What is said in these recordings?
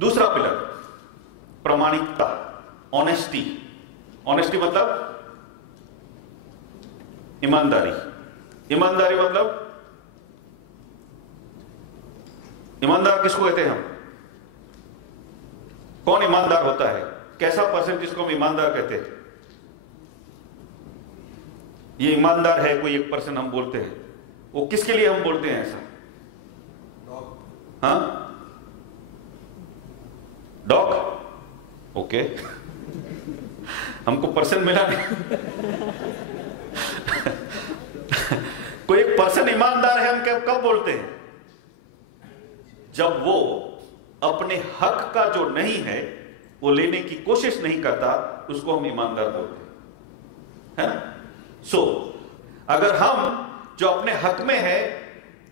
दूसरा पिलर प्रामाणिकता, honesty. Honesty मतलब ईमानदारी। ईमानदारी मतलब, ईमानदार किसको कहते हैं हम? कौन ईमानदार होता है? कैसा पर्सन जिसको हम ईमानदार कहते हैं? ये ईमानदार है कोई एक पर्सन हम बोलते हैं, वो किसके लिए हम बोलते हैं ऐसा? हाँ, डॉग। ओके हमको पर्सन मिला नहीं कोई एक पर्सन ईमानदार है, हम कब बोलते हैं? जब वो अपने हक का जो नहीं है वो लेने की कोशिश नहीं करता, उसको हम ईमानदार बोलते हैं, है ना? सो अगर हम जो अपने हक में है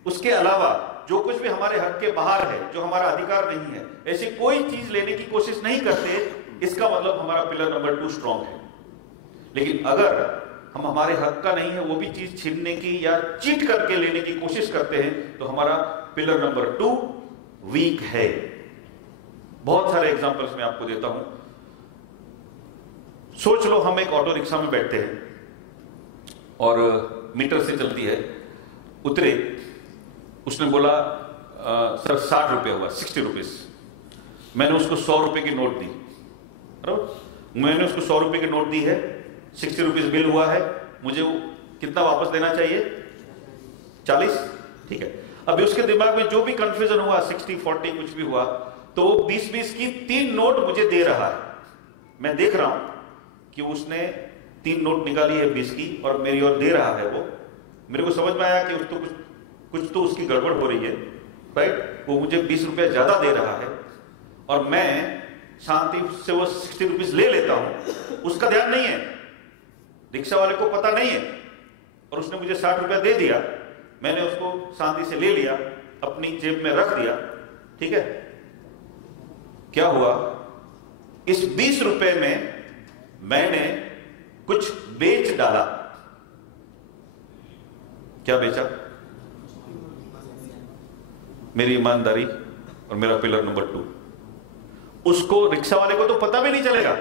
उसके अलावा जो कुछ भी हमारे हक के बाहर है, जो हमारा अधिकार नहीं है, ऐसी कोई चीज लेने की कोशिश नहीं करते, इसका मतलब हमारा पिलर नंबर 2 स्ट्रांग है। लेकिन अगर हम हमारे हक का नहीं है वो भी चीज छीनने की या चीट करके लेने की कोशिश करते हैं, तो हमारा पिलर नंबर 2 वीक है। बहुत सारे एग्जांपल्स मैं आपको देता हूं। सोच लो हम एक ऑटो रिक्शा में बैठते हैं और मीटर से चलती है, उतरे, उसने बोला सर 60 रुपये हुआ, 60 रुपीज। मैंने उसको 100 रुपए की नोट दी, बराबर? मैंने उसको 100 रुपए की नोट दी है, 60 रुपीज बिल हुआ है, मुझे वो कितना वापस देना चाहिए? 40। ठीक है, अभी उसके दिमाग में जो भी कंफ्यूजन हुआ, 60, 40 कुछ भी हुआ, तो वो 20-20 की 3 नोट मुझे दे रहा है। मैं देख रहा हूं कि उसने 3 नोट निकाली है 20 की और मेरी ओर दे रहा है। वो मेरे को समझ में आया कि उसको कुछ तो उसकी गड़बड़ हो रही है, राइट? वो मुझे 20 रुपया ज्यादा दे रहा है और मैं शांति से वो 60 रुपीज ले लेता हूं। उसका ध्यान नहीं है, रिक्शा वाले को पता नहीं है, और उसने मुझे 60 रुपया दे दिया। मैंने उसको शांति से ले लिया, अपनी जेब में रख दिया। ठीक है, क्या हुआ? इस 20 रुपए में मैंने कुछ बेच डाला। क्या बेचा? मेरी ईमानदारी और मेरा पिलर नंबर 2। उसको, रिक्शा वाले को तो पता भी नहीं चलेगा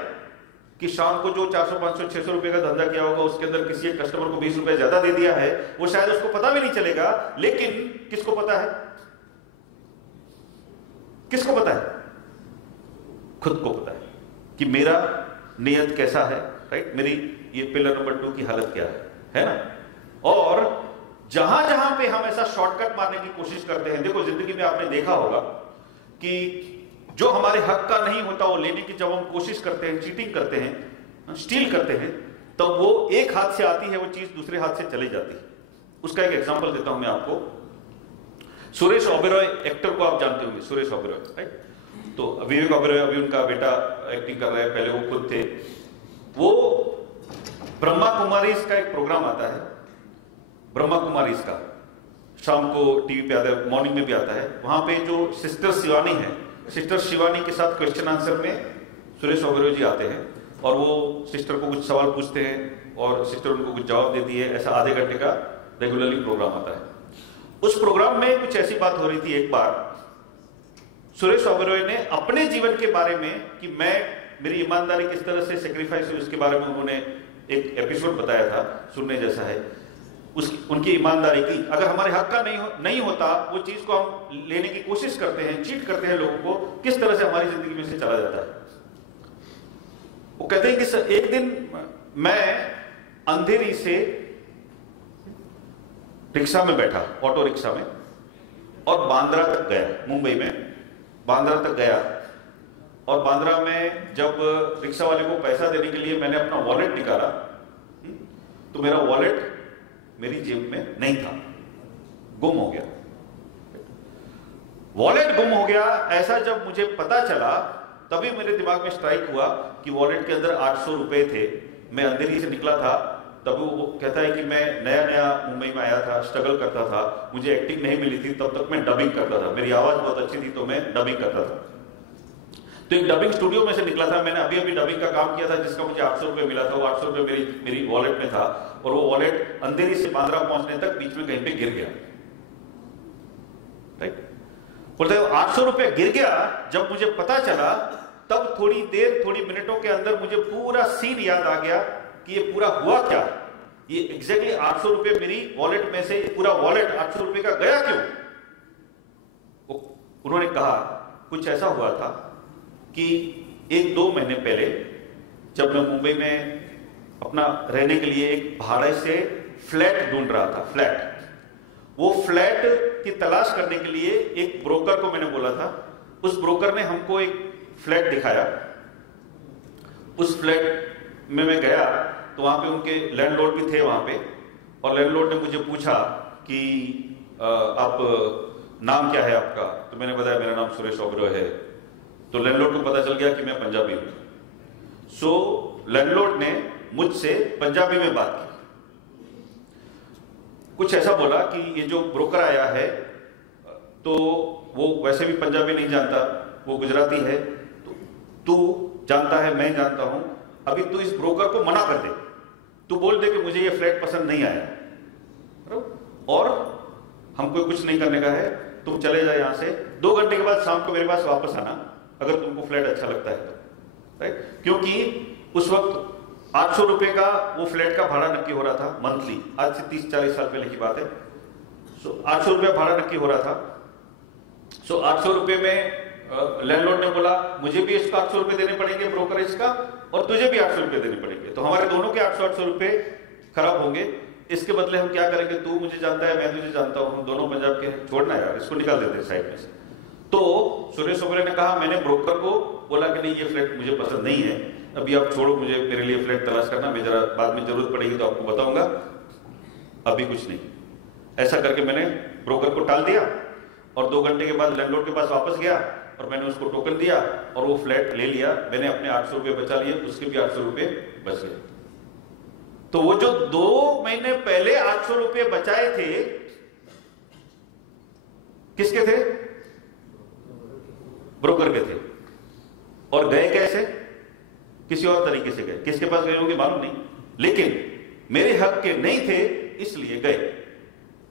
कि शाम को जो 400, 500, 600 रुपए का धंधा किया होगा, उसके अंदर किसी एक कस्टमर को 20 रुपए ज्यादा दे दिया है, वो शायद उसको पता भी नहीं चलेगा। लेकिन किसको पता है? किसको पता है? खुद को पता है कि मेरा नियत कैसा है, राइट? मेरी ये पिलर नंबर 2 की हालत क्या है ना? और जहां जहां पे हम ऐसा शॉर्टकट मारने की कोशिश करते हैं, देखो जिंदगी में आपने देखा होगा कि जो हमारे हक का नहीं होता वो लेने की जब हम कोशिश करते हैं, चीटिंग करते हैं, स्टील करते हैं, तो वो एक हाथ से आती है वो चीज, दूसरे हाथ से चली जाती है। उसका एक एग्जांपल देता हूं मैं आपको। सुरेश ओबेरॉय, एक्टर को आप जानते होंगे, सुरेश ओबेरॉय, राइट? तो विवेक ओबेरॉय अभी उनका बेटा एक्टिंग कर रहा है, पहले वो खुद थे। वो ब्रह्मा कुमारीज का एक प्रोग्राम आता है, ब्रह्मा कुमारीज का, शाम को टीवी पे आता है, मॉर्निंग में भी आता है। वहां पे जो सिस्टर शिवानी है, सिस्टर शिवानी के साथ क्वेश्चन आंसर में सुरेश ओबेरॉय जी आते हैं और वो सिस्टर को कुछ सवाल पूछते हैं और सिस्टर उनको कुछ जवाब देती है। ऐसा आधे घंटे का रेगुलरली प्रोग्राम आता है। उस प्रोग्राम में कुछ ऐसी बात हो रही थी, एक बार सुरेश ओबेरॉय ने अपने जीवन के बारे में कि मेरी ईमानदारी किस तरह से सेक्रीफाइस हुई, उसके बारे में उन्होंने एक एपिसोड बताया था, सुनने जैसा है। उनकी ईमानदारी की, अगर हमारे हक का नहीं होता, वो चीज को हम लेने की कोशिश करते हैं, चीट करते हैं लोगों को, किस तरह से हमारी जिंदगी में से चला जाता है। वो कहते हैं कि एक दिन मैं अंधेरी से रिक्शा में बैठा, ऑटो रिक्शा में, और बांद्रा तक गया, मुंबई में बांद्रा तक गया। और बांद्रा में जब रिक्शा वाले को पैसा देने के लिए मैंने अपना वॉलेट निकाला, तो मेरा वॉलेट मेरी जेब में नहीं था, गुम हो गया। वॉलेट गुम हो गया, ऐसा जब मुझे पता चला तभी मेरे दिमाग में स्ट्राइक हुआ कि वॉलेट के अंदर 800 रुपए थे। मैं अंधेरी से निकला था, तब वो कहता है कि मैं नया नया मुंबई में आया था, स्ट्रगल करता था, मुझे एक्टिंग नहीं मिली थी, तब तक मैं डबिंग करता था, मेरी आवाज बहुत अच्छी थी तो मैं डबिंग करता था। तो एक डबिंग स्टूडियो में से निकला था, मैंने अभी अभी डबिंग का काम किया था जिसका मुझे 800 रुपये मिला था। वो 800 रुपये मेरी वॉलेट में था और वो वॉलेट अंधेरी से बांद्रा पहुंचने तक बीच में कहीं पे गिर गया। राइट, बोलते 800 रुपये गिर गया। जब मुझे पता चला तब थोड़ी मिनटों के अंदर मुझे पूरा सीन याद आ गया कि ये पूरा हुआ क्या, ये एग्जैक्टली 800 रुपये मेरी वॉलेट में से पूरा वॉलेट 800 रुपये का गया क्यों। उन्होंने कहा कुछ ऐसा हुआ था कि 1-2 महीने पहले जब मैं मुंबई में अपना रहने के लिए एक भाड़े से फ्लैट ढूंढ रहा था, वो फ्लैट की तलाश करने के लिए एक ब्रोकर को मैंने बोला था। उस ब्रोकर ने हमको एक फ्लैट दिखाया। उस फ्लैट में मैं गया तो वहां पे उनके लैंडलॉर्ड भी थे वहां पे, और लैंडलॉर्ड ने मुझे पूछा कि आप नाम क्या है आपका, तो मैंने बताया मेरा नाम सुरेश ओबेरॉय है। तो लैंडलॉर्ड को पता चल गया कि मैं पंजाबी हूं। सो लैंडलॉर्ड ने मुझसे पंजाबी में बात की, कुछ ऐसा बोला कि ये जो ब्रोकर आया है तो वो वैसे भी पंजाबी नहीं जानता, वो गुजराती है, तो तू जानता है मैं जानता हूं, अभी तू इस ब्रोकर को मना कर दे, तू बोल दे कि मुझे ये फ्लैट पसंद नहीं आया और हमको कुछ नहीं करने का है, तुम चले जाए यहां से। 2 घंटे के बाद शाम को मेरे पास वापस आना अगर तुमको फ्लैट अच्छा लगता है तो। राइट, क्योंकि उस वक्त 800 रुपए का वो फ्लैट का भाड़ा नक्की हो रहा था मंथली, आज से 30-40 साल पहले की बात है। सो 800 रुपया भाड़ा नक्की हो रहा था। सो 800 रुपये में लैंडलॉर्ड ने बोला मुझे भी इसका 800 रुपये देने पड़ेंगे ब्रोकरेज का, और तुझे भी 800 रुपये देने पड़ेंगे, तो हमारे दोनों के 800 रुपये खराब होंगे। इसके बदले हम क्या करेंगे, तू मुझे जानता है मैं तुझे जानता हूं, हम दोनों पंजाब के, छोड़ना यार, इसको निकाल देते हैं साइड में से। तो सुरेश ओबेरॉय ने कहा मैंने ब्रोकर को बोला कि नहीं ये फ्लैट मुझे पसंद नहीं है, अभी आप छोड़ो, मुझे मेरे लिए फ्लैट तलाश करना, मैं जरा बाद में जरूरत पड़ेगी तो आपको बताऊंगा, अभी कुछ नहीं। ऐसा करके मैंने ब्रोकर को टाल दिया और 2 घंटे के बाद लैंडलॉर्ड के पास वापस गया और मैंने उसको टोकन दिया और वो फ्लैट ले लिया। मैंने अपने 800 रुपये बचा लिए, उसके भी 800 रुपये बच गए। तो वो जो 2 महीने पहले 800 रुपये बचाए थे किसके थे, ब्रोकर के थे, और गए कैसे, किसी और तरीके से गए। किसके पास गए होंगे मालूम नहीं, लेकिन मेरे हक के नहीं थे इसलिए गए।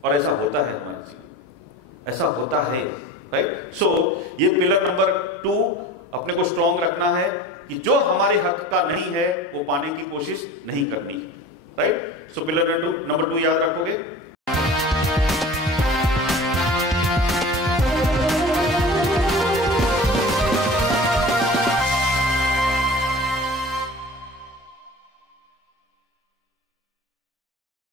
और ऐसा होता है हमारे जीवन, ऐसा होता है। राइट, सो ये पिलर नंबर 2 अपने को स्ट्रॉन्ग रखना है कि जो हमारे हक का नहीं है वो पाने की कोशिश नहीं करनी। राइट, सो पिलर नंबर 2 याद रखोगे।